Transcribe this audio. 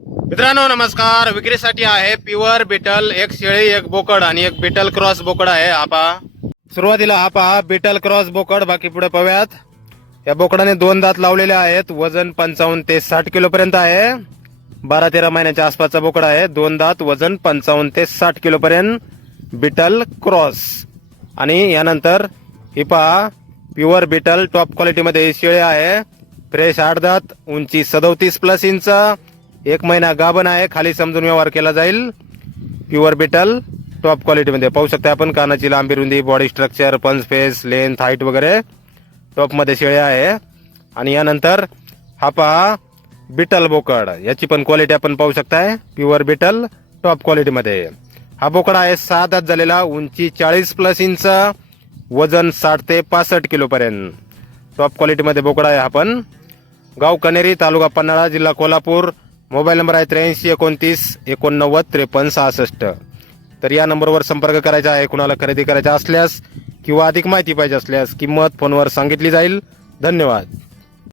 मित्रांनो नमस्कार. विक्रीसाठी आहे प्युअर बिटल एक शेळी एक बोकड आणि एक बिटल क्रॉस बोकड आहे. हा पहा. सुरुवातीला हा पहा बिटल क्रॉस बोकड. बाकी पुढे पाहूयात. या बोकडाने दोन दात लावलेले आहेत. वजन पंचावन्न ते साठ किलो पर्यंत आहे. बारा तेरा महिन्याच्या आसपासचा बोकड आहे. दोन दात वजन पंचावन्न ते साठ किलो पर्यंत. बिटल क्रॉस. आणि यानंतर ही पहा प्युअर बिटल टॉप क्वालिटीमध्ये शेळी आहे. फ्रेश आठ दात उंची सदोतीस प्लस इंच. एक महिना गाभण आहे खाली समजून व्यवहार केला जाईल. प्युअर बिटल टॉप क्वालिटीमध्ये पाहू शकता आपण कानाची लांबी रुंदी body structure punch face length height वगैरे. टॉपमध्ये शेळे आहे. आणि यानंतर हा पहा बिटल बोकड. याची पण क्वालिटी आपण पाहू शकताय. प्युअर बिटल टॉप क्वालिटीमध्ये हा बोकड आहे सहा दात झालेला उंची चाळीस प्लस इंच वजन साठ ते पासष्ट किलोपर्यंत टॉप क्वालिटीमध्ये बोकड आहे हा पण. गाव कनेरी तालुका पन्हाळा जिल्हा कोल्हापूर. मोबाईल नंबर आहे त्र्याऐंशी एकोणतीस एकोणनव्वद त्रेपन्न सहासष्ट. तर या नंबरवर संपर्क करायचा आहे कुणाला खरेदी करायचा असल्यास किंवा अधिक माहिती पाहिजे असल्यास किंमत फोनवर सांगितली जाईल. धन्यवाद.